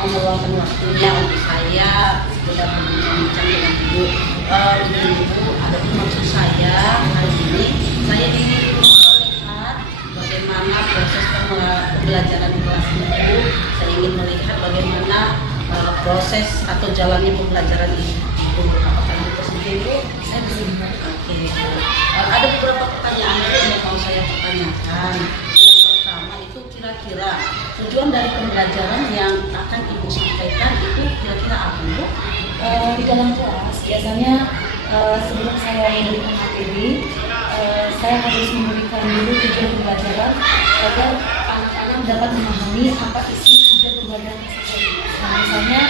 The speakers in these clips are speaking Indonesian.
mau meluangkan waktunya untuk saya sudah berbincang dengan Ibu. Ibu, ada pun maksud saya hari ini saya ingin melihat bagaimana proses pembelajaran di kelas Ibu. Saya ingin melihat bagaimana proses atau jalannya pembelajaran Ibu. Apakah Ibu bersedia, Ibu? Saya bersedia. Oke. Ada beberapa pertanyaan yang mau saya pertanyakan. Yang pertama itu kira-kira tujuan dari pembelajaran yang akan Ibu sampaikan itu kira-kira apa, Bu? Di dalam kelas biasanya sebelum saya memberikan materi, saya harus memberikan dulu tujuan pembelajaran agar anak-anak dapat memahami apa isi tujuan pembelajaran tersebut. Nah, misalnya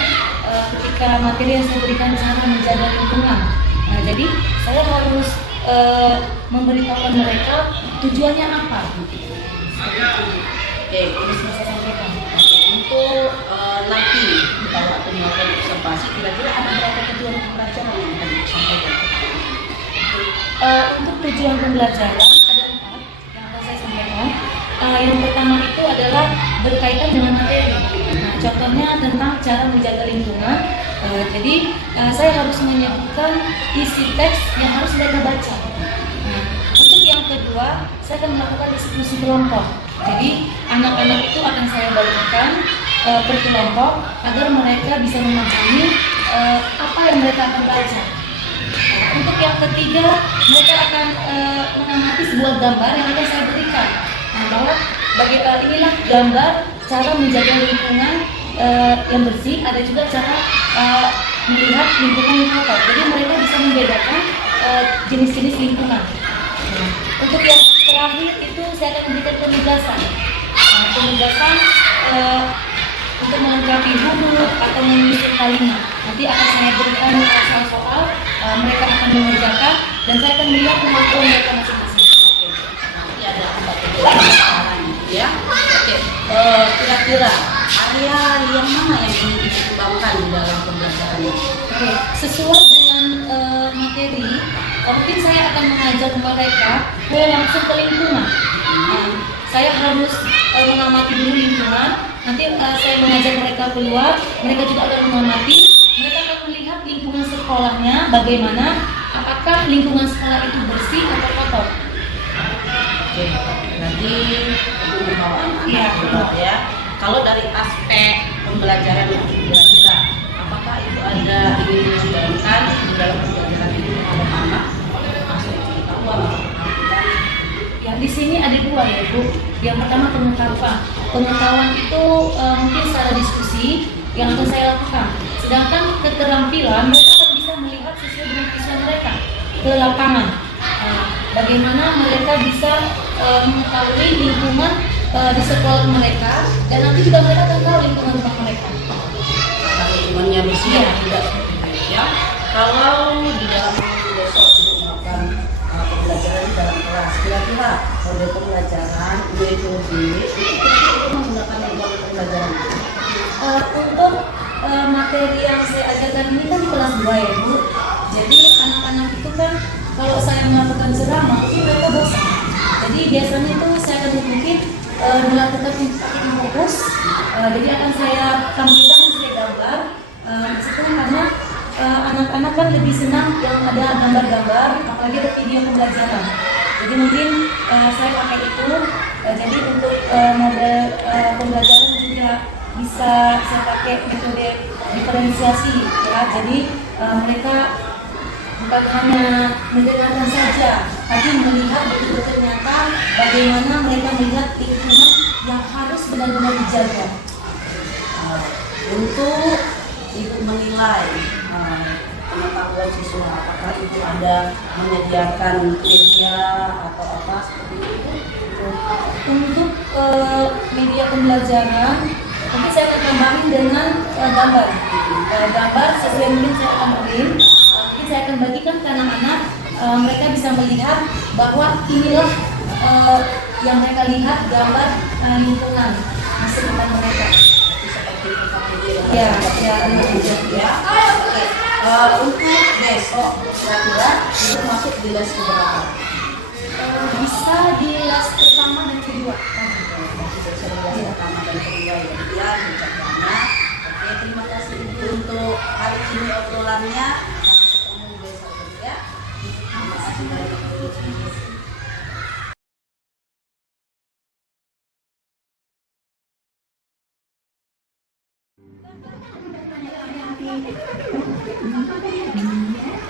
ketika materi yang saya berikan cara menjaga lingkungan, jadi saya harus memberitahukan mereka tujuannya apa. Oke, ini saya sampaikan. Untuk nanti kalau aku melakukan observasi, kira-kira ada berapa tujuan pembelajaran yang akan disampaikan? Untuk tujuan pembelajaran ada 4 yang akan saya sampaikan. Yang pertama itu adalah berkaitan dengan materi. Nah, contohnya tentang cara menjaga lingkungan. Jadi saya harus menyebutkan isi teks yang harus mereka baca. Nah, untuk yang kedua, saya akan melakukan diskusi kelompok. Jadi anak-anak itu akan saya bagikan per kelompok agar mereka bisa memahami apa yang mereka akan baca. Untuk yang ketiga, mereka akan mengamati sebuah gambar yang akan saya berikan. Nah, bahwa inilah gambar cara menjaga lingkungan yang bersih. Ada juga cara melihat lingkungan yang kotor. Jadi mereka bisa membedakan jenis-jenis lingkungan. Untuk yang terakhir itu saya akan memberikan penugasan. Penugasan untuk melengkapi huruf atau menyusun kalimat. Nanti akan saya berikan soal-soal, mereka akan mengerjakan dan saya akan melihat kemampuan mereka masing-masing. Nanti ada pembelajaran ya. Oke, kira-kira area yang mana yang ingin dikembangkan di dalam pembelajaran ini? Oke, sesuai dengan materi, mungkin saya akan mengajak mereka langsung ke lingkungan. Saya harus mengamati dulu lingkungan. Nanti saya mengajak mereka keluar, mereka juga akan mengamati. Mereka akan melihat lingkungan sekolahnya bagaimana, apakah lingkungan sekolah itu bersih atau kotor. Oke, nanti untuk membawa anak ya. Kalau dari aspek pembelajaran itu kira-kira, apakah itu ada ingin diajarkan di dalam pembelajaran itu anak-anak masuk pengetahuan atau keterampilan? Ya, di sini ada 2 ya, Bu. Yang pertama pengetahuan. Pengetahuan itu mungkin secara diskusi yang akan saya lakukan. Sedangkan keterampilan mereka akan bisa melihat sesuai dengan visual mereka ke lapangan. Bagaimana mereka bisa mengetahui lingkungan di sekolah mereka dan nanti juga mereka akan tahu lingkungan rumah mereka. Kalau lingkungannya bersih ya tidak seperti itu ya. Kalau di dalam besok untuk melakukan pembelajaran di dalam kelas, kira-kira model pembelajaran metode itu menggunakan metode pembelajaran. Untuk materi yang saya ajarkan ini kan kelas 2 ya, Bu. Jadi anak-anak itu kan kalau saya melakukan ceramah itu mereka bosan. Jadi biasanya itu saya akan mungkin melakukan pakai fokus. Jadi akan saya tampilkan sebagai gambar. Itu karena anak-anak kan lebih senang yang ada gambar-gambar, apalagi ada video pembelajaran. Jadi mungkin saya pakai itu. Jadi untuk model pembelajaran juga bisa saya pakai metode diferensiasi ya. Jadi mereka bukan hanya mendengarkan saja, tapi melihat betul-betul nyata bagaimana mereka melihat lingkungan yang harus benar-benar dijaga. Untuk Ibu menilai pengetahuan siswa, apakah itu ada menyediakan media atau apa seperti itu? Untuk media pembelajaran, mungkin saya akan tambahin dengan gambar. Gambar sesuai mungkin saya akan print. Mungkin saya akan bagikan ke anak-anak, mereka bisa melihat bahwa inilah yang mereka lihat gambar lingkungan sekitar mereka. Ya. Untuk besok kira-kira itu masuk di les keberapa? Bisa di les pertama dan kedua. Pertama dan kedua ya, biar bijaksana. Oke, obrolannya. Sampai ketemu besok ya. Terima kasih banyak. Selamat pagi anak. Selamat pagi.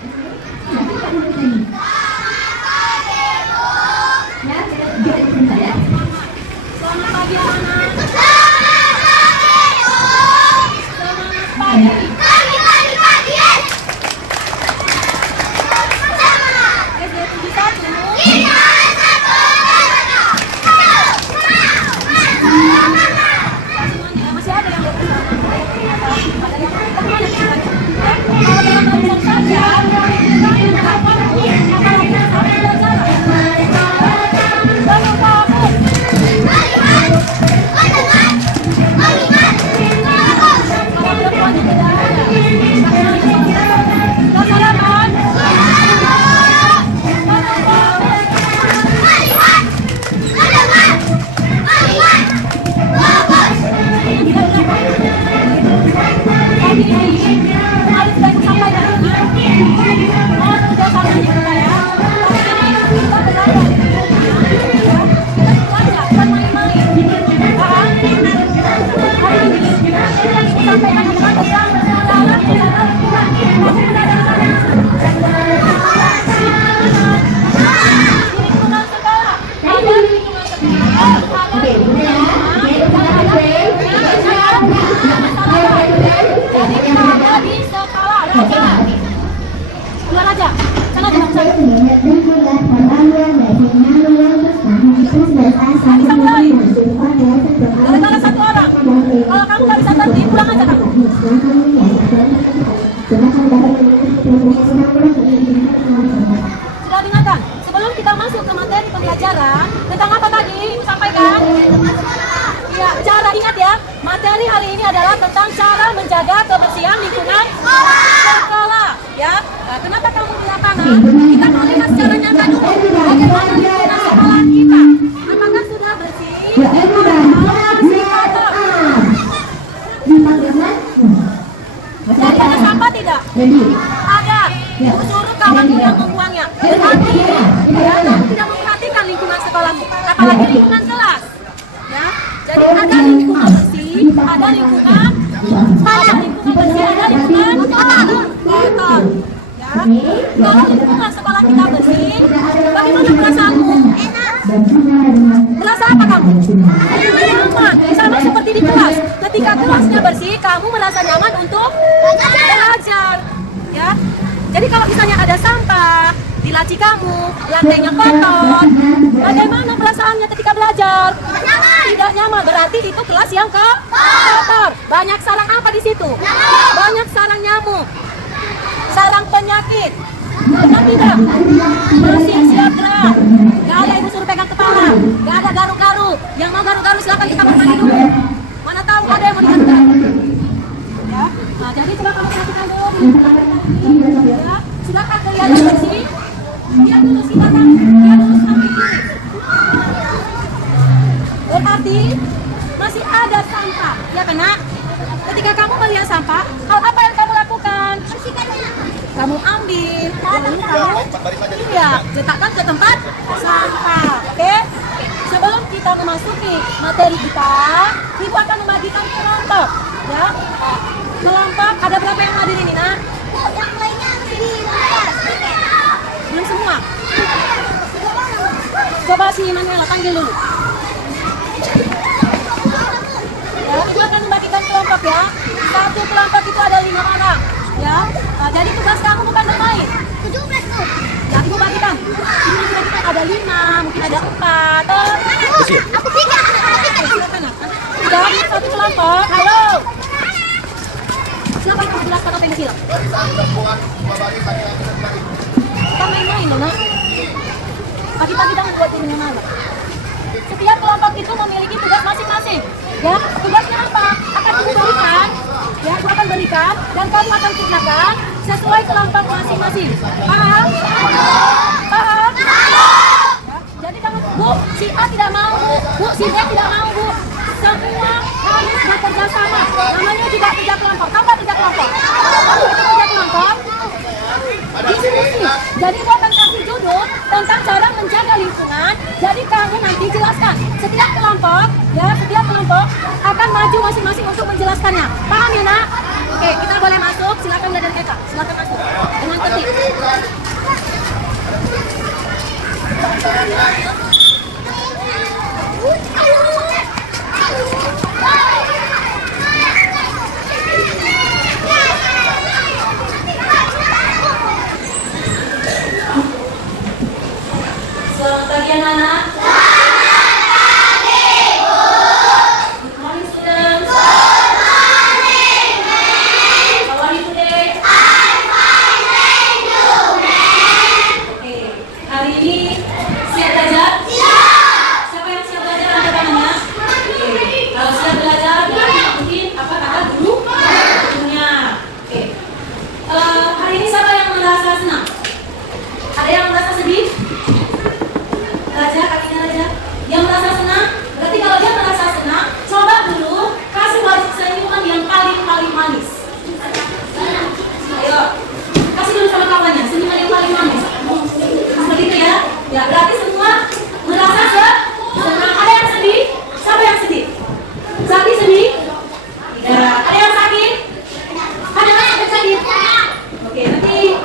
SD 71. Masih ada yang bersama. Ada yang kemana kita? Kalau dalam barisan saja, keluar aja, sana aja bangsa. Gara-gara satu orang, kalau kamu nggak bisa tertib, pulang aja kamu. Sudah dengarkan, sebelum kita masuk ke materi pembelajaran, tentang apa tadi Ibu sampaikan? Ya, cara ingat ya, materi hari ini adalah tentang cara menjaga kebersihan lingkungan sekolah. Ya, nah, kenapa kamu di lapangan? Kita mau lihat secara nyata dulu bagaimana lingkungan sekolah kita. Apakah sudah bersih? Bersih kotor? Jadi ada sampah tidak? Ada. Ibu suruh kawanmu yang membuangnya. Berarti ya, kamu tidak memperhatikan lingkungan sekolahmu, apalagi lingkungan kelas. Ya, jadi ada lingkungan bersih, ada lingkungan bersih, ada lingkungan kotor. Ya, kalau lingkungan sekolah kita bersih, bagaimana perasaanmu? Merasa apa kamu? Nyaman. Sama seperti di kelas. Ketika kelasnya bersih, kamu merasa nyaman untuk belajar. Ya. Jadi kalau misalnya ada sampah di laci kamu, lantainya kotor, bagaimana perasaannya ketika belajar? Tidak nyaman. Berarti itu kelas yang kotor. Banyak sarang apa di situ? Banyak sarang nyamuk, sarang penyakit. Benar tidak? Masih siap gerak. Gak ada ibu suruh pegang kepala. Gak ada garuk-garuk. Yang mau garuk-garuk silakan di kamar mandi dulu. Mana tahu ada yang mau digaruk. Ya. Nah, jadi coba kamu perhatikan dulu. Ya. Silakan kelihatan bersih. Lihat dulu silakan. Lihat dulu sampai kiri. Berarti masih ada sampah. Ya kan, Nak? Ketika kamu melihat sampah, hal apa yang kamu lakukan? Kamu ambil, lalu kamu letakkan ke tempat sampah. Oke? Sebelum kita memasuki materi kita, Ibu akan membagikan kelompok. Ya, kelompok ada berapa yang hadir ini, Nak? Yang lainnya belum semua. Coba si Manuela panggil dulu. Ya, Ibu akan membagikan kelompok ya. Satu kelompok itu ada 5 orang. Ya, nah, jadi tugas kamu bukan bermain. 17 tuh. Ya, Ibu bagikan. Ibu bagikan ada 5, mungkin ada 4. Aku 3. Jadi satu kelompok. Halo. Silakan kamu jelaskan apa yang silam. Kita main-main loh, Nak. Pagi-pagi kamu buat ini mana? Setiap kelompok itu memiliki tugas masing-masing. Ya, tugasnya apa? Akan Ibu berikan. Ya, aku akan berikan dan kamu akan kerjakan sesuai kelompok masing-masing. Paham? Paham? Ya, jadi kamu, Bu, si A tidak mau, Bu, si B tidak mau, Bu. Semua harus bekerja sama. Namanya juga 3 kelompok. Tambah 3 kelompok. Kalau kita kerja kelompok, maju masing-masing untuk menjelaskannya. Paham ya nak? Oke, kita boleh masuk. Silakan belajar kita. Silakan masuk dengan tertib. Selamat pagi anak-anak. Good morning students. How are you today? Oke, hari ini siap belajar? Siapa yang siap belajar angkat tangannya? Oke, kalau siap belajar berarti ikutin apa kata gurunya. Oke, hari ini siapa yang merasa senang? Ada yang merasa sedih? Raja, kakinya Raja. Yang merasa senang, berarti kalau dia merasa senang, coba dulu kasih wajah senyuman yang paling manis. Ayo, kasih dulu sama kawannya, senyuman yang paling manis. Begitu ya? Ya, berarti semua merasa senang. Ada yang sedih? Siapa yang sedih? Sakit sedih? Tidak. Ada yang sakit? Ada yang sakit? Oke, nanti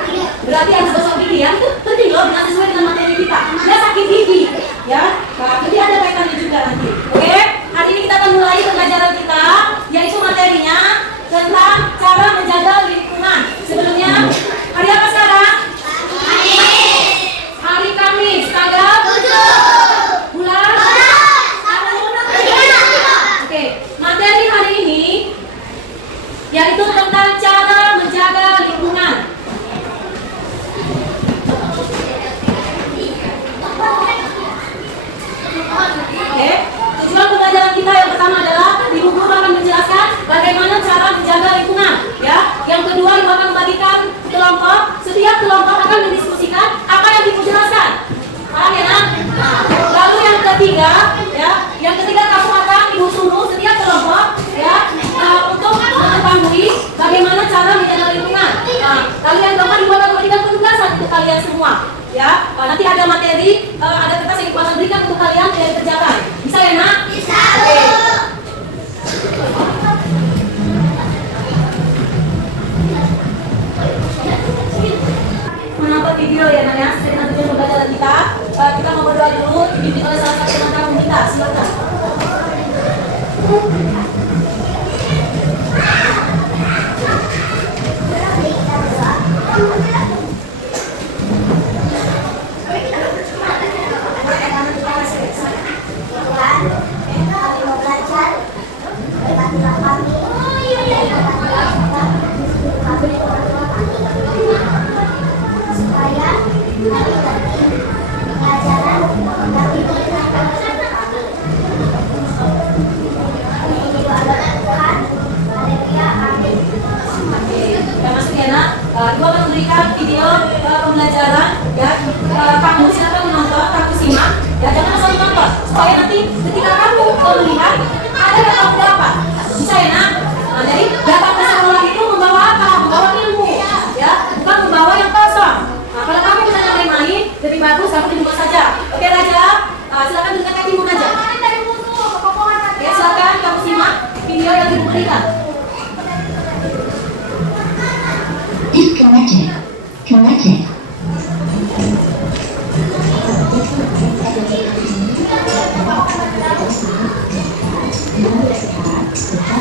berarti harus gosok gigi ya. Itu penting loh, dengan sesuai dengan materi kita. Dia sakit gigi, ya. Nah, jadi ada kaitannya juga nanti. Oke, hari ini kita akan mulai pembelajaran kita, yaitu materinya tentang cara menjaga lingkungan. Sebelumnya, hari apa sekarang? Hari Kamis, tanggal 7 bulan tahun. Oke, materi hari ini yaitu tentang cara menjaga lingkungan. Oke, tujuan pembelajaran kita yang pertama adalah Ibu Guru akan menjelaskan bagaimana cara menjaga lingkungan. Ya, yang kedua Ibu akan membagikan kelompok. Setiap kelompok akan mendiskusikan apa yang Ibu jelaskan. Paham ya nak? Lalu yang ketiga, ya, yang ketiga kamu akan Ibu suruh setiap kelompok, ya, untuk mengetahui bagaimana cara menjaga lingkungan. Nah, lalu yang keempat Ibu akan memberikan penugasan untuk kalian semua. Ya, nanti ada materi, ada kertas yang Ibu akan berikan untuk kalian yang kerjakan. Bisa ya nak? Bisa. Oke. Menonton video ya nak ya, dengan tujuan pembelajaran kita. Kita mau berdoa dulu, dibimbing oleh salah satu teman kamu kita. Silakan. Ibu akan memberikan video pembelajaran ya. Kamu silakan menonton, kamu simak ya, jangan asal menonton supaya nanti ketika kamu melihat ada dapat. Bisa ya nak? Nah, jadi datang ke sekolah itu membawa apa? Membawa ilmu ya, bukan membawa yang kosong. Nah, kalau kamu bisa main-main, lebih bagus kamu di rumah saja. Oke Raja, silakan dekat kakimu Raja. Oke, silakan kamu simak video yang diberikan. Connected.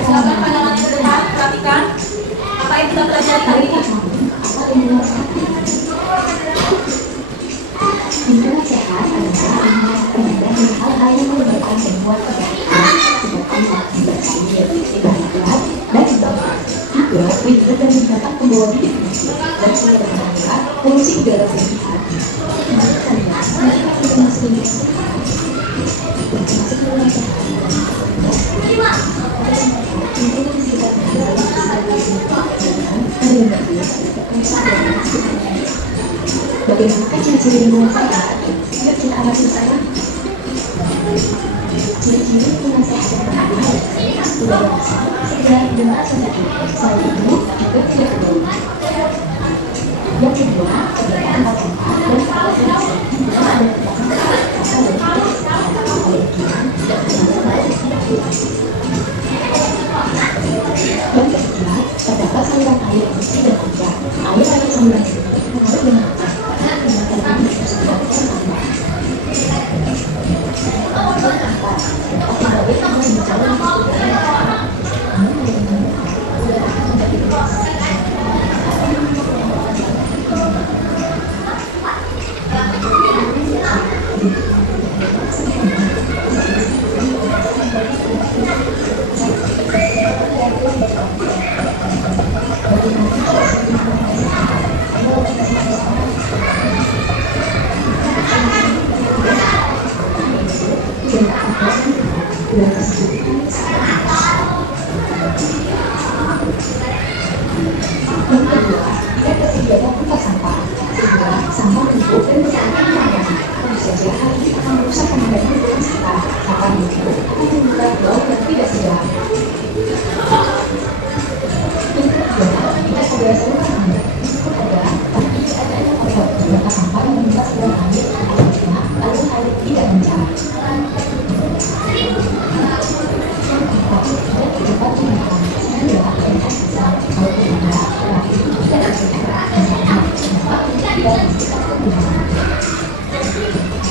Silakan pandangannya ke depan, perhatikan apa yang kita pelajari hari ini. Lingkungan sehat adalah menghindari hal-hal yang menyebabkan sebuah penyakit seperti membersihkan diri dengan kuat dan sebagainya. Juga lingkungan dan mendapat pembawa hidup dan sehingga dapat polusi udara sehat. Bagaimanakah ciri-ciri lingkungan sehat? Yuk kita amati bersama. Ciri-ciri lingkungan sehat yang pertama, tidak merasa segera dengan sakit. Selain itu juga tidak peduli. Yang kedua, keberadaan tempat dan fasilitas yang ada di belakang rasa dan tidak tidak saluran air bersih dan lancar. Air dari saluran ini mengalir dengan lancar dan menggunakan bibit tersebut tanpa. Sebagai pengguna calon yang kedua, tidak tersedianya tempat sampah. Sehingga sampah tumpuk dan berserakan kemana-mana. Tentu saja hal ini akan merusak pemandangan lingkungan sekitar. Sampah menumpuk akan menimbulkan bau yang tidak sedap. Yang ketiga, tidak segera saluran air. Meskipun ada, tapi tidak ada yang kotor. Maka sampah yang menimpa saluran air akan kena, lalu air tidak mencair. Yang keempat, tidak terdapat penggunaan sehingga akan bisa kalau tidak tetapi tidak tersedia misalnya sampah tidak bisa penggunaan.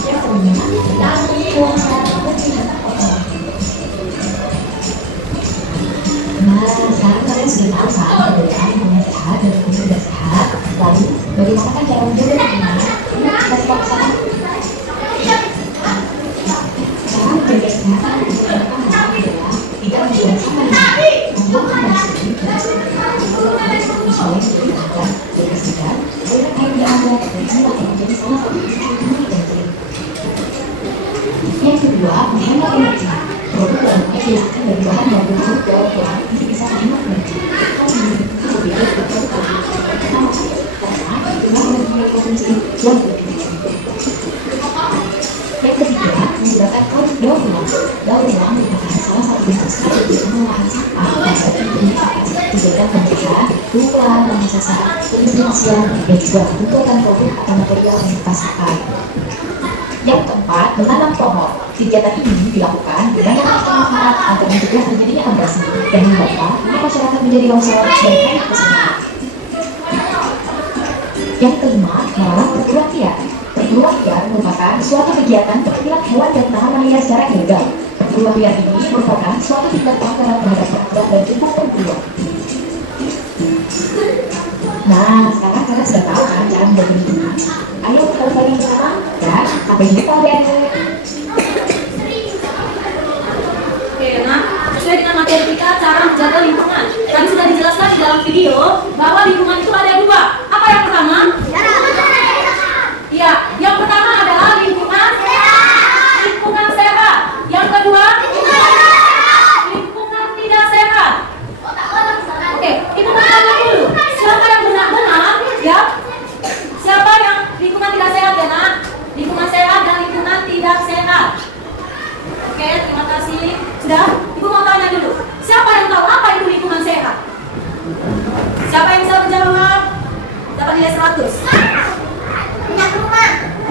Yang kelima, buang sampah dan tidak kotor. Nah, sekarang kalian sudah tahu saat perbedaan hubungan sehat dan hubungan tidak sehat. Lalu, bagaimana cara menjaga hubungan? Yuk, kita simak bersama. Cara menjaga kesehatan dan kesehatan adalah tidak membuang sampah di tempat, membuang sampah sendiri, dan misalnya menjaga jaga segar, air yang ada, dan inilah yang menjadi salah satu kunci dan ciri. Yang kedua, menghemat energi. Produk dalam negeri dihasilkan dari bahan yang berbentuk daur ulang jadi bisa menghemat energi. Hal ini berbeda dengan produk lain. Pertama, karena jumlah energi yang konsumsi jauh lebih kecil. Yang ketiga, menggunakan produk daur ulang. Daur ulang merupakan salah satu bentuk strategi pengolahan sampah agar menjaga pencegahan, tulang, pemrosesan, pendistribusian, dan juga pembuatan produk atau material yang kita pakai. Yang keempat, menanam pohon. Kegiatan ini dilakukan dengan manfaat agar mencegah terjadinya abrasi dan membantu masyarakat menjadi longsoran dan hemat kesulitan. Yang kelima, melarang perburuan liar. Perburuan liar merupakan suatu kegiatan penangkapan hewan dan tanaman liar secara ilegal. Perburuan liar ini merupakan suatu tindak pelanggaran terhadap peraturan dan hukum perburuan. Nah, sekarang kalian sudah tahu kan cara menjaga lingkungan. Ayo kita lagi bersama dan sampai jumpa di akhir. Oke, nah sesuai dengan materi kita cara menjaga lingkungan. Tadi sudah dijelaskan di dalam video bahwa lingkungan itu ada dua. Apa yang pertama? Iya, yang pertama adalah lingkungan sehat. Lingkungan sehat. Yang kedua? Lingkungan tidak sehat. Oke, kita bertanya dulu. Siapa yang benar-benar ya? Siapa yang lingkungan tidak sehat ya nak? Lingkungan sehat dan lingkungan tidak sehat. Oke, terima kasih. Sudah? Ibu mau tanya dulu. Siapa yang tahu apa itu lingkungan sehat? Siapa yang bisa menjawab? Dapat nilai 100.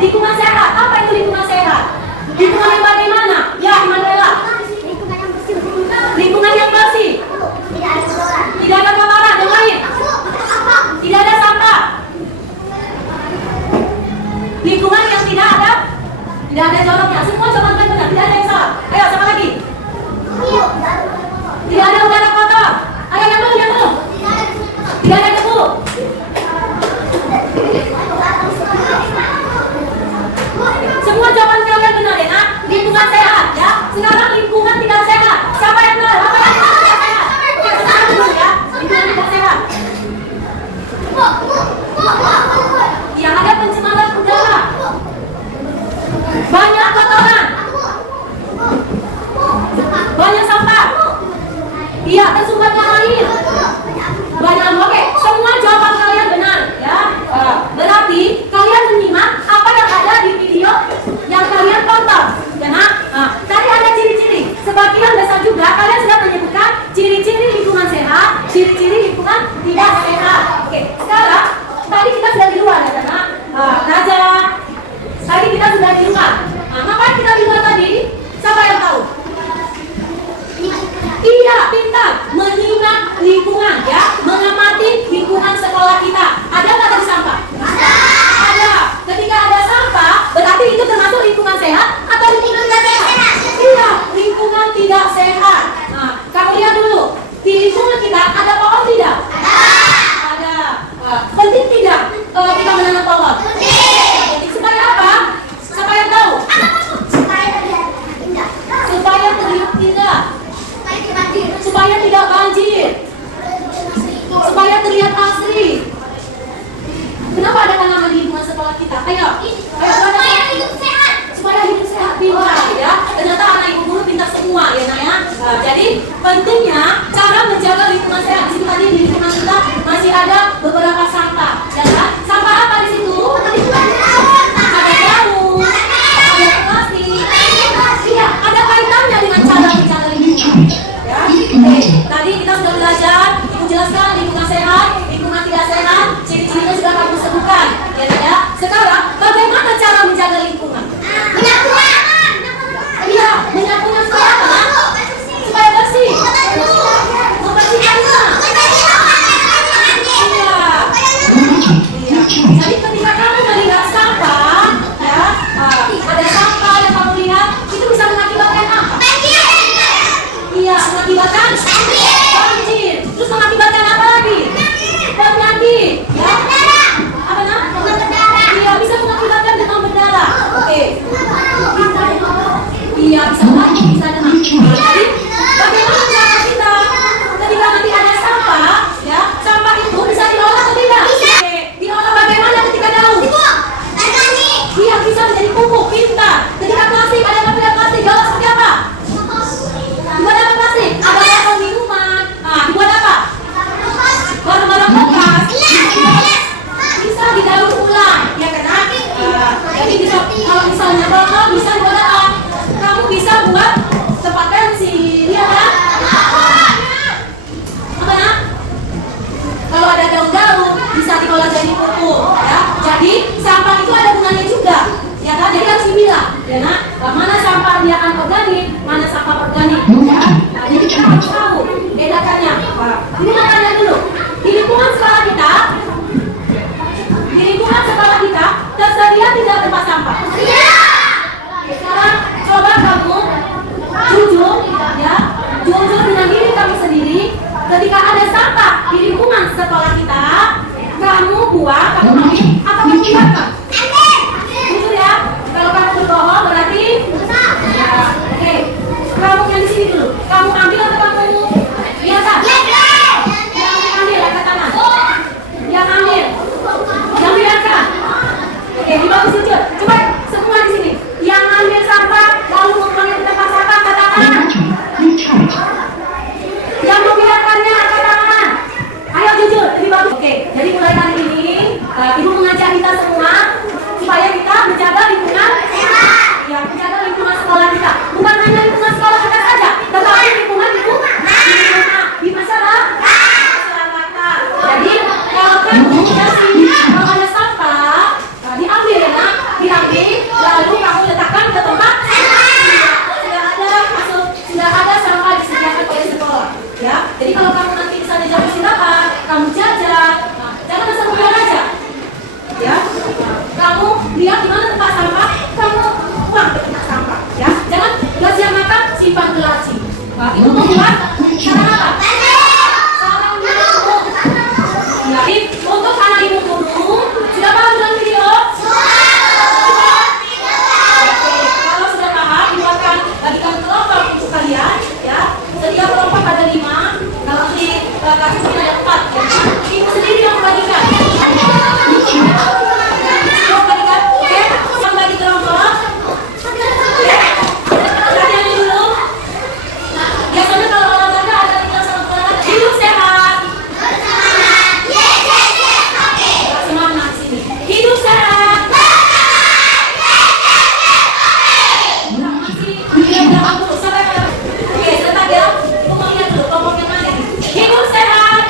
Lingkungan sehat. Apa itu lingkungan sehat? Lingkungan yang bagaimana? Ya, Manuela. Lingkungan yang bersih. Tidak ada kotoran. Yang lain? Tidak ada sampah. Lingkungan yang tidak ada joroknya. Semua jawaban benar, tidak ada yang salah. Ayo, sama lagi. Tidak ada udara kotor. Ayo, yang dulu. Tidak ada debu. Semua jawaban kalian benar ya, nak? Lingkungan sehat, ya. Sekarang lingkungan tidak sehat. Siapa yang benar? Apa yang tidak sehat? Oke, sekarang dulu ya. Lingkungan tidak sehat. Yang ada pencemaran udara, banyak kotoran, banyak sampah, iya tersumbatnya air, banyak. Oke, semua jawaban kalian benar ya. Berarti kalian menyimak apa yang ada di video yang kalian tonton ya nak. Tadi ada ciri-ciri, sebagian besar juga kalian sudah menyebutkan ciri-ciri lingkungan sehat, ciri-ciri lingkungan tidak sehat. Oke, sekarang tadi kita sudah di luar ya nak. Raja, tadi kita sudah di luar. Ngapain kita di luar tadi? Siapa yang tahu? Iya, pintar. Menyimak lingkungan ya, mengamati terlihat asri. Kenapa ada tanaman di lingkungan sekolah kita? Ayo, supaya hidup sehat. Supaya hidup sehat, pintar ya. Ternyata anak ibu guru pintar semua ya nak ya. Nah, jadi pentingnya cara menjaga lingkungan sehat. Di situ tadi di lingkungan kita masih ada beberapa sampah, ya kan? Sampah apa di situ? Ada jarum, ada plastik. Iya, ada kaitannya dengan cara menjaga lingkungan. Ya, oke. Tadi kita sudah belajar, ibu jelaskan lingkungan sehat, lingkungan tidak sehat, ciri-cirinya sudah kamu sebutkan, ya. Sekarang bagaimana cara menjaga lingkungan? Iya, menyapunya supaya apa? Supaya bersih. Membersihkannya. Iya. Jadi ketika kamu melihat sampah, ya, ada sampah yang kamu lihat, itu bisa mengakibatkan apa? Iya, mengakibatkan banjir. Terus mengakibatkan apa lagi? Penyakit. Ya. Apa namanya? Iya, bisa mengakibatkan demam berdarah. Oke. Iya, bisa banget, bisa demam. Jadi, bagaimana cara kita ketika nanti ada sampah, ya, sampah itu bisa diolah atau tidak? Oke, diolah bagaimana ketika daun? Iya, bisa menjadi pupuk, pintar. Ketika plastik, ada yang pakai plastik, diolah seperti apa? Dibuat apa plastik? Ada botol minuman. Nah, dibuat apa? Barang-barang bekas. Bisa didaur ulang, ya kan? Jadi bisa, kalau misalnya botol bisa dibuat apa? Kamu bisa buat tempat pensil, ya kan? Apa nak? Kalau ada daun-daun bisa diolah jadi pupuk, ya. Jadi sampah itu ada gunanya juga, ya kan? Jadi harus dibilang, ya nak, mana sampah dia anorganik, mana sampah organik, ya. Nah, jadi kita harus tahu bedakannya. Ini makanya dulu di lingkungan sekolah kita, tersedia tidak tempat sampah. Sekarang coba kamu jujur, ya, jujur dengan diri kamu sendiri. Ketika ada sampah di lingkungan sekolah kita, kamu buang, kamu ambil, atau kamu biarkan? Jujur ya. Kalau kamu berbohong berarti ya, oke. Kamu yang di sini dulu. Kamu ambil atau kamu biarkan? Yang ambil angkat tangan. Yang ambil. Yang biarkan. Oke, di bawah sini. Coba semua di sini. Yang ambil sampah lalu membuangnya di tempat sampah, katakan. Yang membiarkannya, angkat tangan. Ayo jujur, lebih bagus. Oke, jadi mulai kali ini ibu mengajak kita semua supaya kita menjaga lingkungan sehat. Ya, menjaga lingkungan sekolah kita. Bukan hanya lingkungan sekolah kita saja, tetapi lingkungan itu di masyarakat. Jadi kalau kamu kalau ada sampah, diambil ya nak, diambil, lalu kamu letakkan ke tempat sudah ada sampah disediakan oleh sekolah, ya. Jadi kalau kamu nanti misalnya jam istirahat, kamu jajan, jangan asal buang aja, ya. Kamu lihat di mana tempat sampah, kamu buang ke tempat sampah, ya. Jangan gelas yang makan simpan ke laci. Nah, itu membuat cara apa? Sarang nyamuk. Jadi untuk anak ibu guru sudah paham dengan video? Kalau sudah paham, dibuatkan bagikan kelompok untuk kalian, ya. Setiap kelompok ada 5. Kalau di kasih ada 4, ya. Ibu sendiri yang membagikan. Yang bagikan, oke? Yang bagi kelompok. Latihan dulu. Biasanya kalau olahraga ada tinggal sama olahraga. Hidup sehat. Semangat di sini. Hidup sehat. Oke, sebentar ya. Ibu mau lihat dulu kelompok yang mana. Hidup sehat.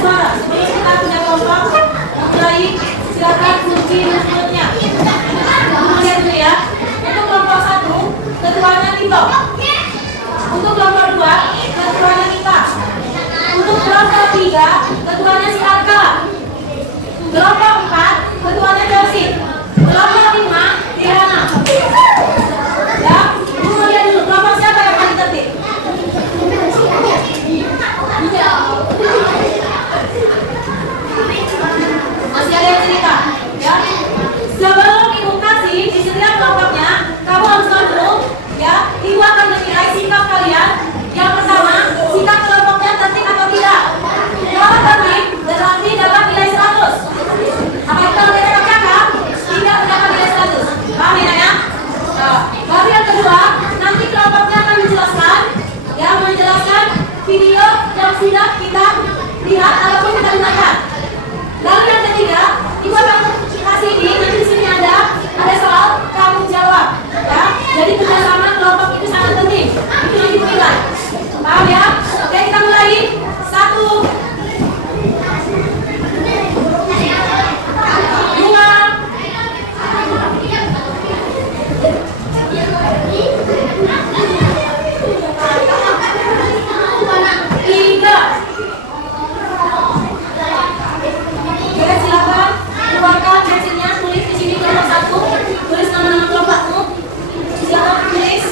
suara. Sebelum kita punya kelompok mulai, silakan kunci mulutnya. Lihat dulu ya. Untuk kelompok 1, ketuanya Tito. Untuk kelompok 2, ketuanya Nita. Untuk kelompok 3, ketuanya si Arka. Kelompok 4, ketuanya Chelsea. Kelompok 5, Diana. Ya, Ibu lihat dulu kelompok siapa yang paling tertib? Masih ada yang cerita? Ya. Sebelum Ibu kasih di setiap kelompoknya, kamu harus tahu dulu, ya. Ibu akan menilai sikap kalian. Yang pertama, sikap kelompoknya tertib atau tidak. Kalau tertib, berarti dapat nilai 100. Apabila mereka cakap, tidak mendapat nilai 100. Paham ya? Baru yang kedua, nanti kelompoknya akan menjelaskan, ya, menjelaskan video yang sudah kita lihat ataupun kita dengarkan. Lalu yang ketiga, Ibu akan kasih ini, nanti di sini ada soal kamu jawab, ya. Jadi kerjasama kelompok itu sangat penting. Itu yang Ibu nilai. Paham ya? Oke, kita mulai. 1, 2, 3. Oke, silakan keluarkan pensilnya, tulis di sini kelompok 1, tulis nama-nama kelompokmu. Silakan tulis.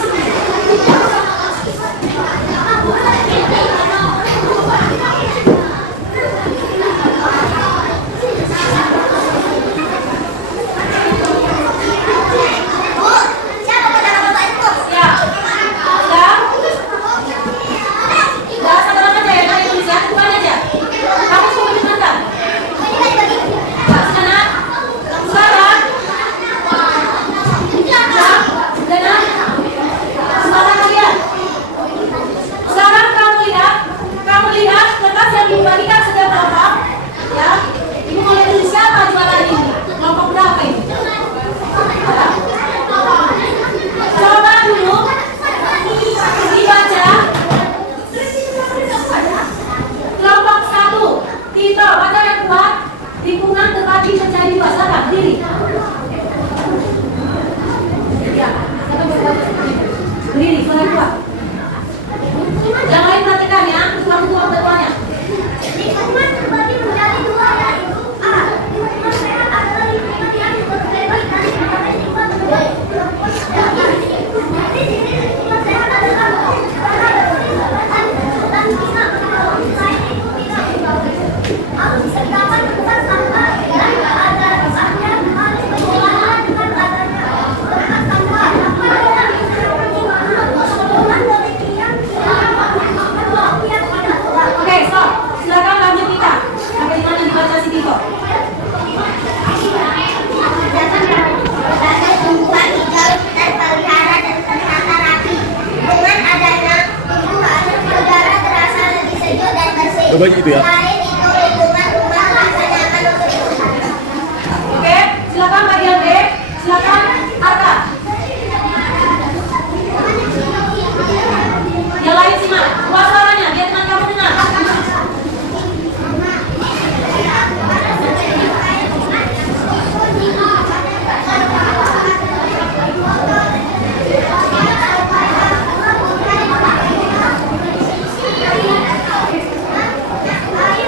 Dibagikan setiap kelompok, ya. Ibu mau lihat dulu siapa juara ini, kelompok berapa ini? Ya. Coba dulu dibaca. Kelompok 1, Tito, baca yang kuat. Lingkungan terbagi menjadi 2. Silakan berdiri. Ya, siapa yang baca? Berdiri, suara kuat. Yang lain perhatikan ya, ketua-ketuanya. Lingkungan terbagi menjadi 2, yaitu A. Lingkungan sehat adalah lingkungan yang bebas dari berbagai lingkungan terbaik. Di sini lingkungan sehat adalah menciptakan kebebasan dan bisa menolong selain itu tidak dibagi. Harus disediakan tempat sampah dan tak ada tempatnya harus berjalan dengan adanya tempat sampah. Apa yang dengan demikian yang tidak telah. Oke, stop. Silakan lanjut kita. Sampai di mana dibaca si Tito? Berbagai tumbuhan hijau terpelihara dan tertata rapi. Dengan adanya tumbuhan, udara terasa lebih sejuk dan bersih. Selain itu, lingkungan rumah merasa nyaman untuk tumbuhan. Oke, silakan bagian B. Silakan Arka. Yang lain simak. Buat suaranya, biar teman kamu dengar. Air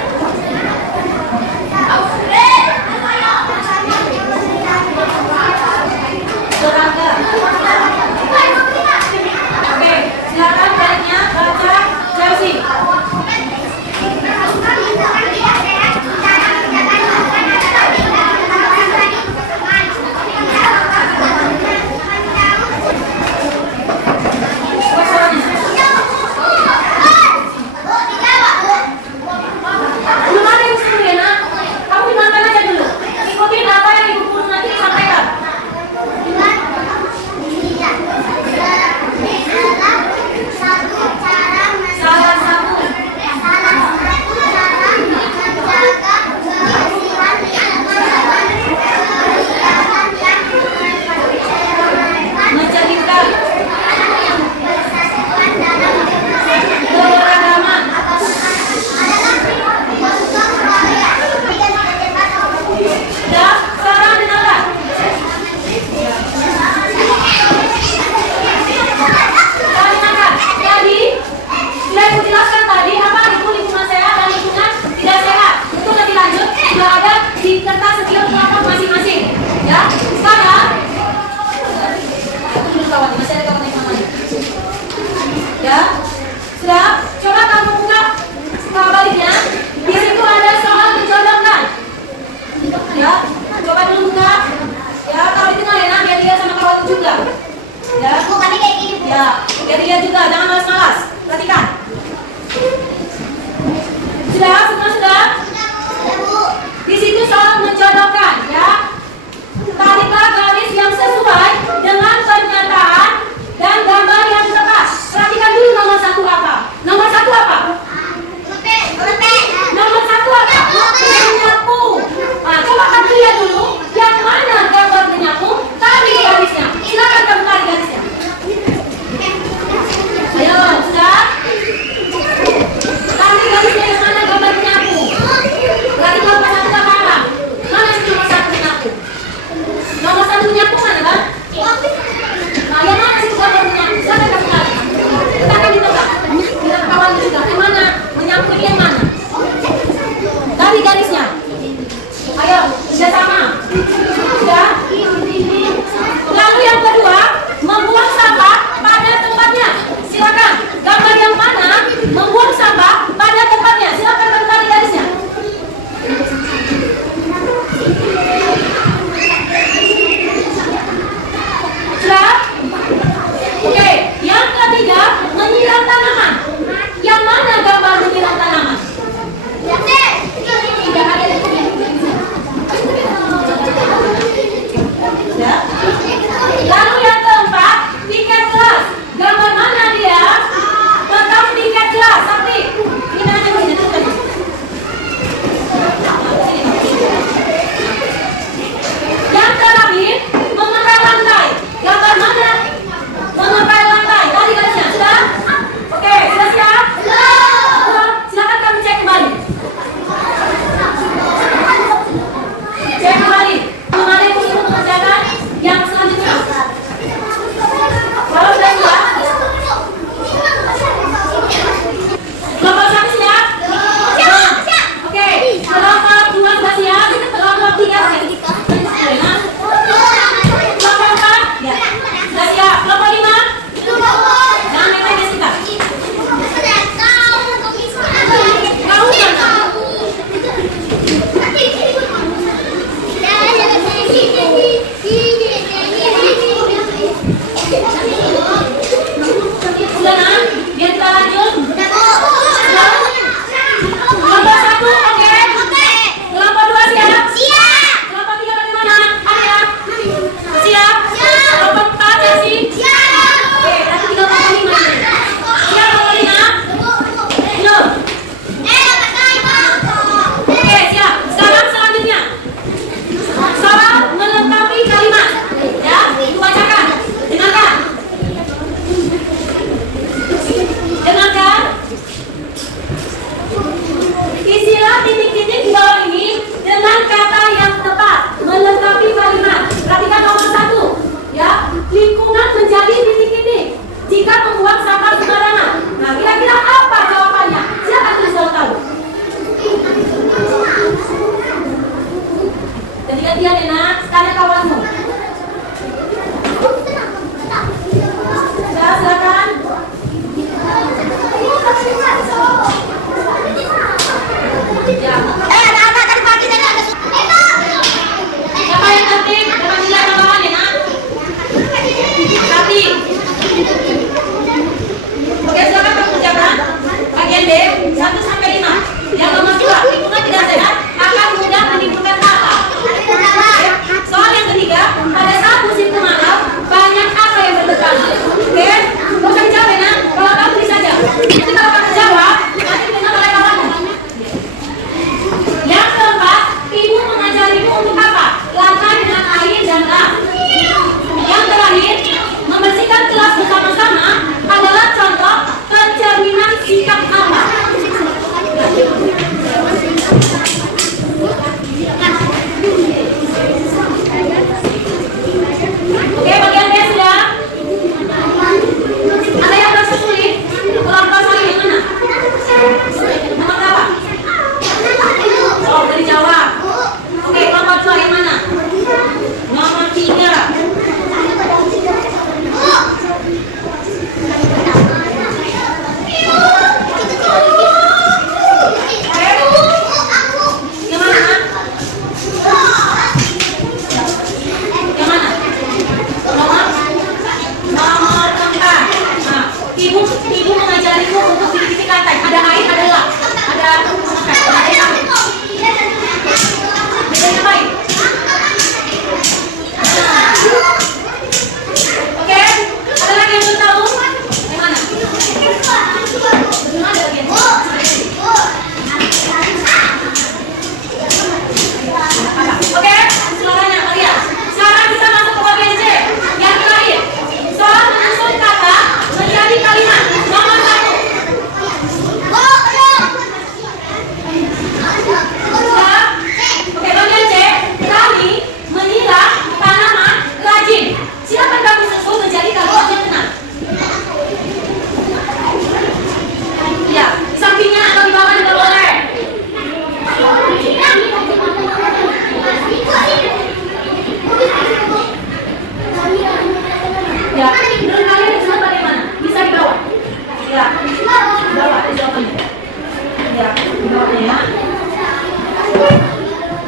Ya.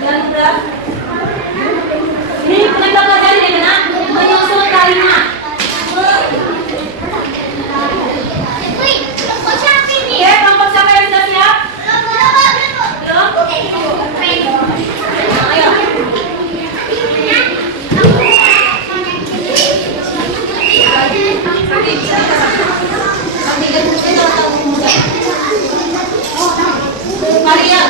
Jangan berat. Ini kita pelajari dengan menyusun kalimat. Oke, kelompok siapa yang sudah siap? Belum? Ayo. Kalian.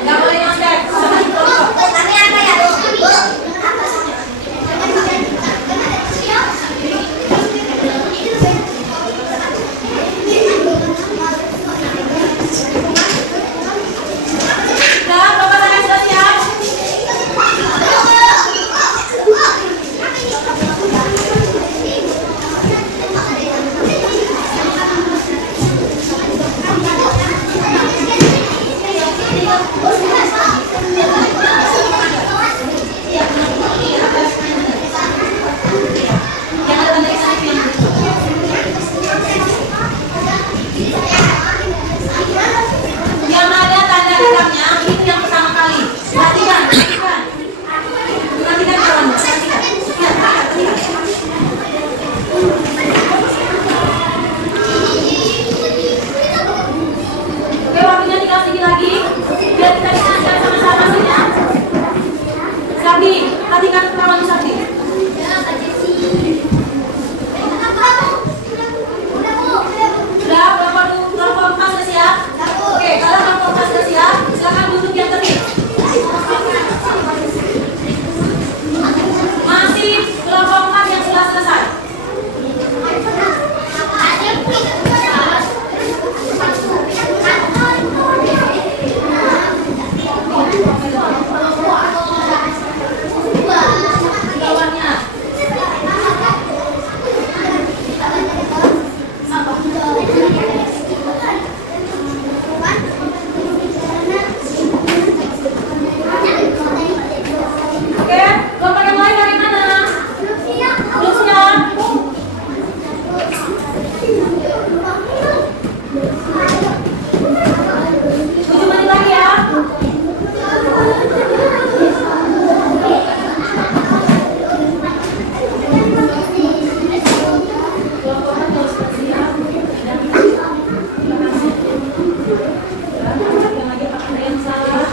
Nggak boleh nyontek. Udah, Bapak sampai sudah siap? Yang ada tanda ekstra. Yang ada tanda hitamnya itu yang pertama kali. Perhatikan, perhatikan. Perhatikan kawannya, perhatikan. Lihat, perhatikan. Oke, waktunya tinggal sedikit lagi. Biar kita bisa lihat sama-sama hasilnya. Sabdi, perhatikan kawannya Sabdi. Sudah, kelompok 4 sudah siap? Oke, kalau kelompok 4 sudah siap, silakan duduk yang tertib. Masih kelompok 4 yang sudah selesai. Bawahnya. Oke, kelompok yang lain dari mana? Belum siap? 7 menit lagi ya. Kelompok 4 kalau sudah siap. Jangan lagi pakai yang salah.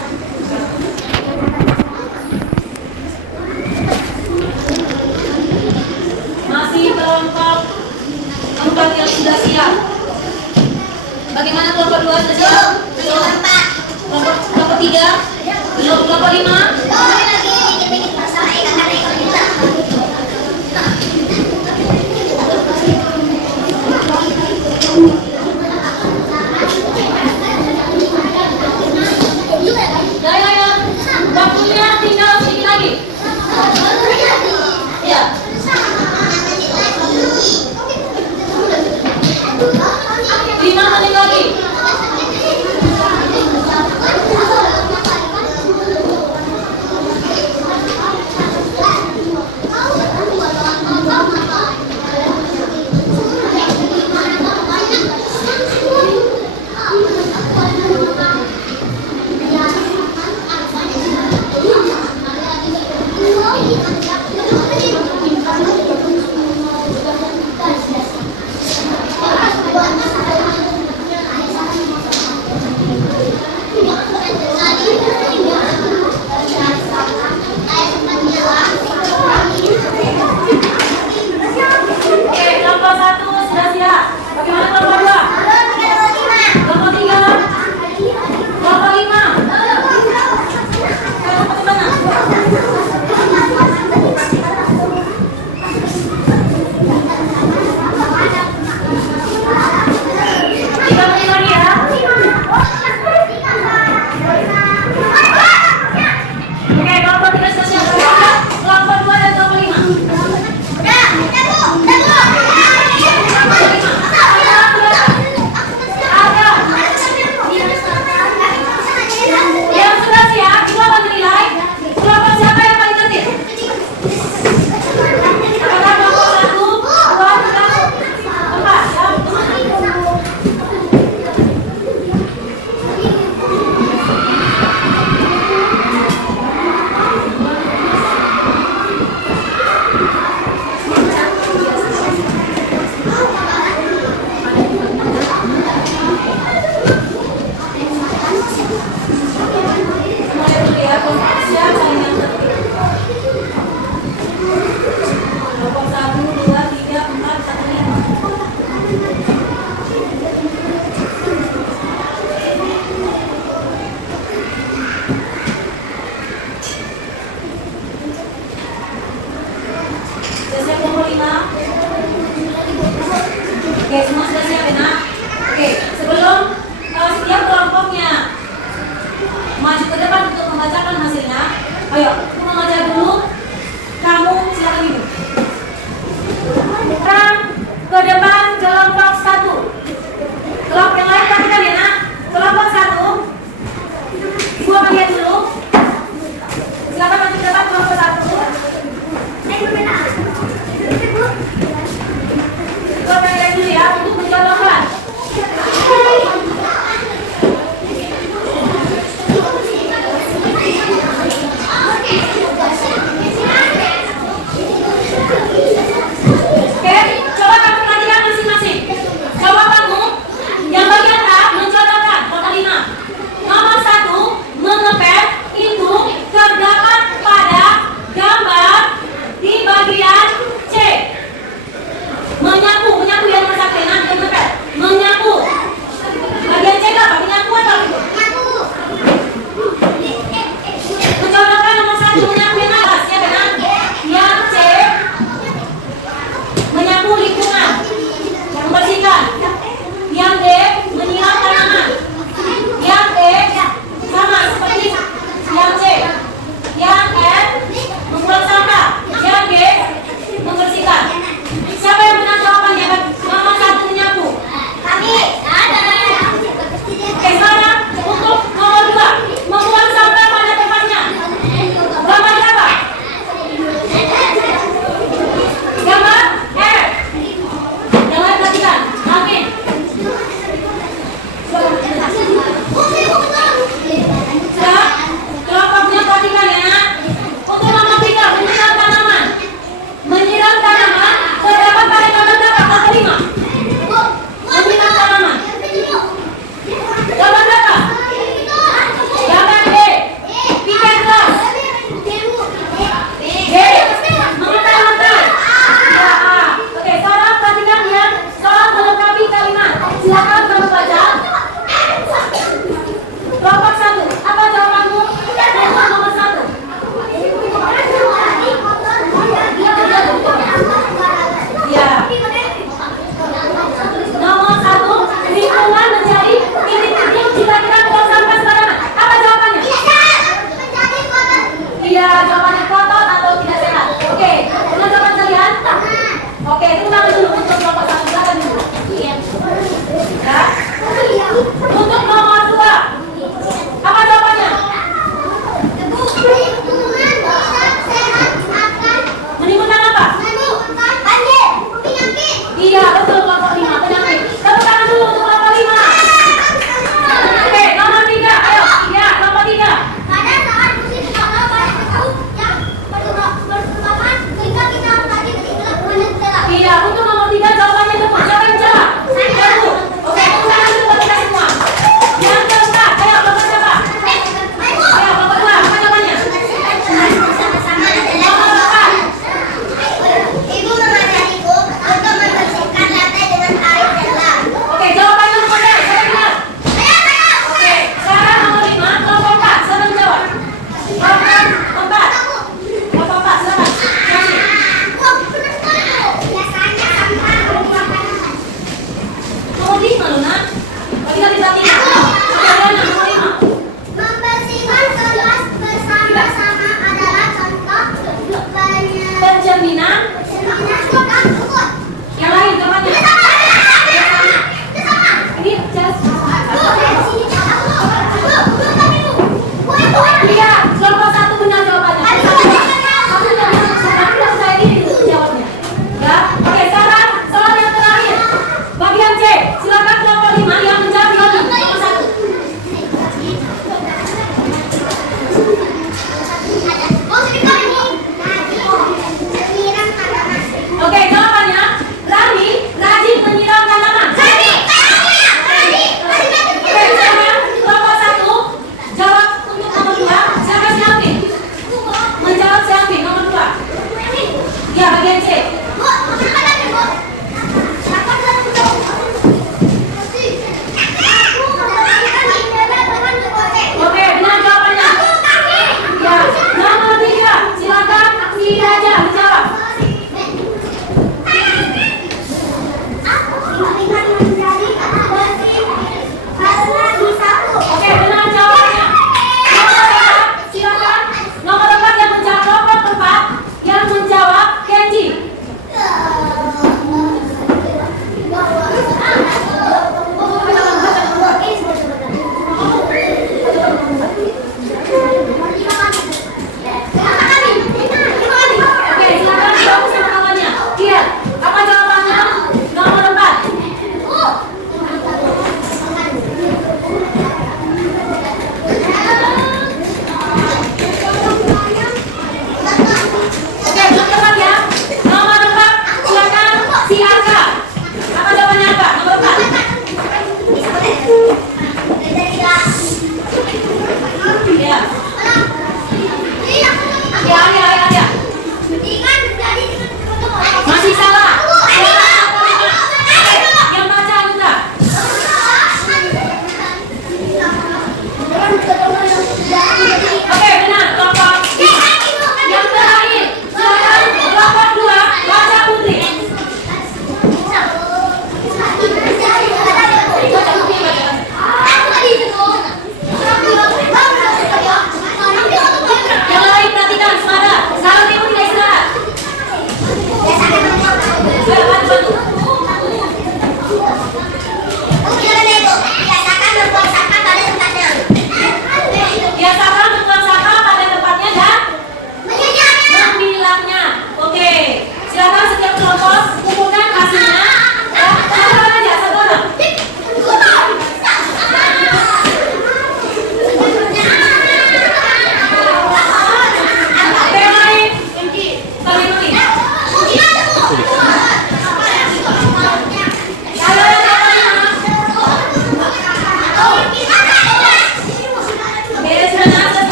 Masih kelompok 4 yang sudah siap. Bagaimana kelompok 2 sudah siap? Belum. Kelompok 3? Belum. Kelompok 5? Ayo. Waktunya tinggal sedikit lagi. Ya. 5 menit lagi.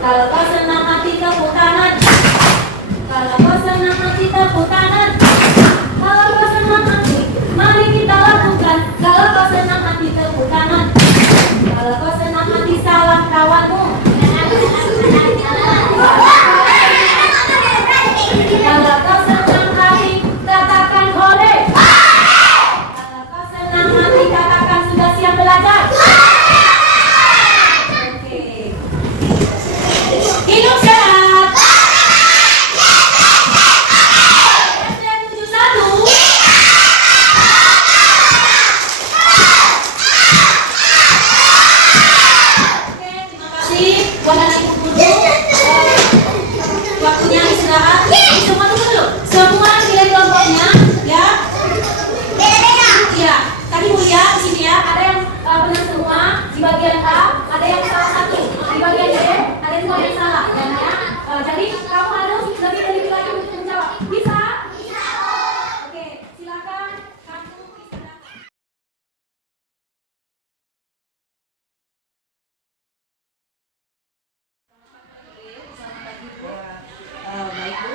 Kalau kau senang hati tepuk tangan. Kalau kau senang hati tepuk tangan. Kalau kau senang hati, mari kita lakukan. Kalau kau senang hati tepuk tangan. Kalau kau senang hati salam kawanmu. Kalau kau senang hati, katakan boleh. Kalau kau senang hati, katakan sudah siap belajar. Oke. Hidup sehat. SD 71. Oke, terima kasih buat anak-anak guru. Waktunya istirahat. Semua tunggu dulu. Semua pilih kelompoknya, ya. Iya. Tadi Mulia di sini ya. Ada yang benar semua di bagian A, ada yang salah satu. Di bagian B, ada semua yang salah. Dan ya. Jadi kamu harus lebih teliti lagi untuk menjawab. Bisa? Oke, silakan. Kamu istirahat. Baik Bu,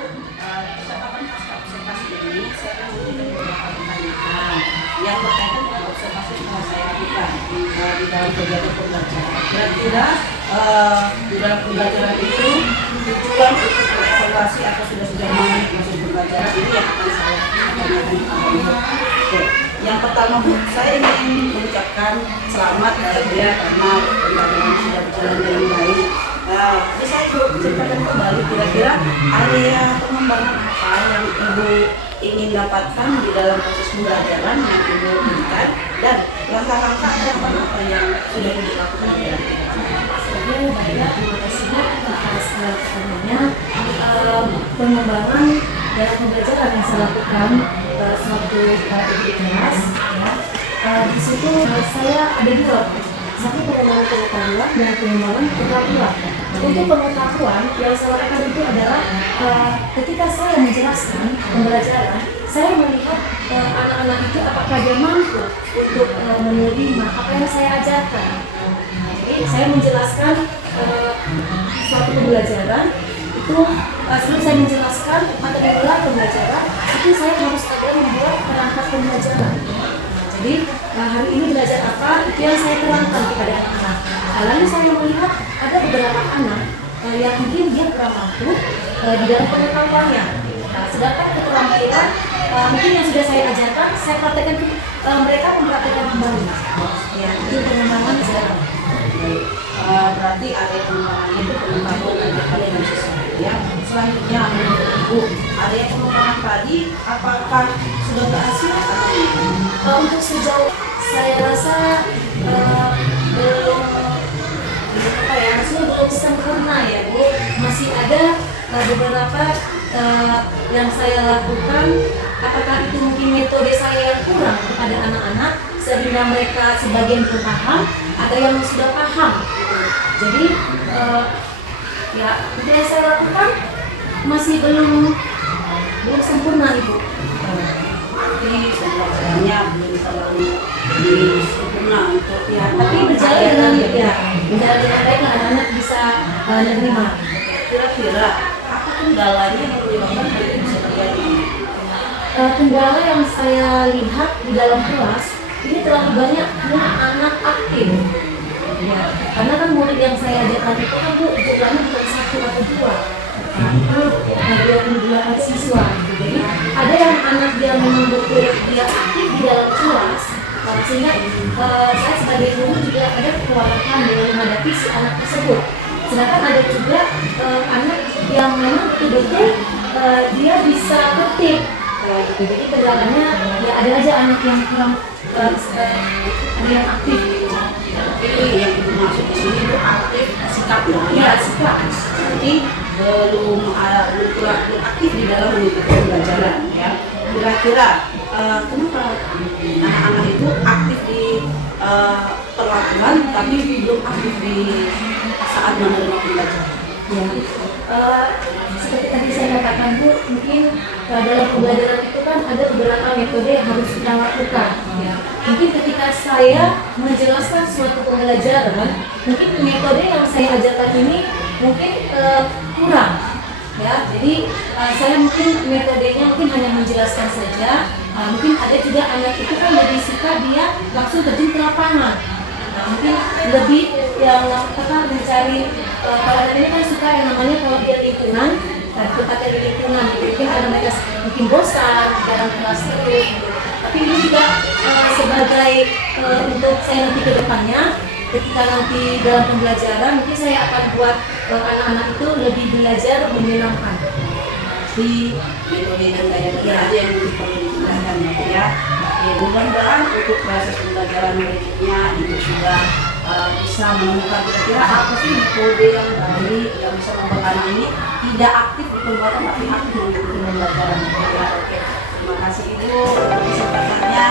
percakapan pasca observasi ini saya akan memberikan beberapa pertanyaan yang berkaitan dengan observasi yang telah saya lakukan di dalam kegiatan pembelajaran. Kira-kira di dalam pembelajaran itu tujuan untuk evaluasi atau sudah masuk pembelajaran ini yang akan saya tanyakan kepada. Oke, yang pertama Bu, saya ingin mengucapkan selamat ya karena pembelajaran sudah berjalan dengan baik. Bisa Ibu ceritakan kembali kira-kira area pengembangan apa yang Ibu ingin dapatkan di dalam proses pembelajaran yang Ibu berikan dan langkah-langkah apa yang sudah Ibu lakukan di dalam Oke, baiklah, terima kasih atas pertanyaannya. Pengembangan dalam pembelajaran yang saya lakukan sewaktu di kelas, ya, di situ saya ada dua. Satu pengembangan pengetahuan dan pengembangan pengetahuan. Untuk pengetahuan yang saya lakukan itu adalah ketika saya menjelaskan pembelajaran, saya melihat anak-anak itu apakah dia mampu untuk menerima apa yang saya ajarkan. Jadi saya menjelaskan suatu pembelajaran itu sebelum saya menjelaskan atau memulai pembelajaran itu saya harus ada membuat perangkat pembelajaran. Jadi hari ini belajar apa itu yang saya terangkan kepada anak-anak. Lalu saya melihat ada beberapa anak yang mungkin dia kurang mampu di dalam pengetahuannya. Sedangkan keterampilan mungkin yang sudah saya ajarkan saya praktekkan mereka mempraktekkan kembali. Ya, itu pengembangan sejarah. Berarti area pengembangan itu pengetahuan dan kalian yang sesuai ya. Selanjutnya menurut Ibu, area pengembangan tadi apakah sudah berhasil atau tidak? Untuk sejauh saya rasa belum apa ya, maksudnya belum sempurna ya Bu. Masih ada beberapa yang saya lakukan. Apakah itu mungkin metode saya yang kurang kepada anak-anak sehingga mereka sebagian belum paham, ada yang sudah paham. Jadi ya itu yang saya lakukan masih belum sempurna Ibu. Jadi pembelajarannya belum terlalu sempurna untuk ya, tapi berjalan dengan berjalan dengan baik, anak-anak bisa menerima. Kira-kira apa kendalanya yang menyebabkan hal itu bisa terjadi? Kendala yang saya lihat di dalam kelas ini terlalu banyak anak aktif. Ya, karena kan murid yang saya ajarkan itu kan Bu, jumlahnya bukan 1 atau 2. Itu 28 siswa. Jadi ada yang anak yang memang betul dia aktif di dalam kelas, sehingga saya sebagai guru juga ada kewalahan dalam menghadapi si anak tersebut. Sedangkan ada juga anak yang memang betul-betul dia bisa tertib. Gitu. Jadi kendalanya ya ada aja anak yang kurang ada yang aktif. Jadi yang dimaksud di sini itu aktif sikapnya. Ya, sikap. Berarti belum aktif di dalam mengikuti pembelajaran ya. Kira-kira kenapa anak-anak itu aktif di perlakuan tapi belum aktif di saat menerima pembelajaran? Ya, seperti tadi saya katakan Bu, mungkin dalam pembelajaran itu kan ada beberapa metode yang harus kita lakukan. Ya. Mungkin ketika saya menjelaskan suatu pembelajaran, mungkin metode yang saya ajarkan ini mungkin kurang. Ya, jadi saya mungkin metodenya mungkin hanya menjelaskan saja. Mungkin ada juga anak itu kan lebih suka dia langsung terjun ke lapangan. Nah, mungkin lebih yang apa mencari kalau anak ini kan suka yang namanya kalau dia lingkungan, tempatnya di lingkungan, mungkin ada mereka mungkin bosan dalam kelas itu. Gitu. Tapi ini juga sebagai untuk saya nanti ke depannya, ketika nanti dalam pembelajaran mungkin saya akan buat anak-anak itu lebih belajar menyenangkan di metode dan gaya aja yang mungkin perlu digunakan ya. Mudah-mudahan untuk proses pembelajaran berikutnya itu sudah bisa menemukan kira-kira apa sih metode yang baik yang bisa membuat anak ini tidak aktif di pembuatan tapi aktif mengikuti pembelajaran. Oke, terima kasih Ibu untuk kesempatannya.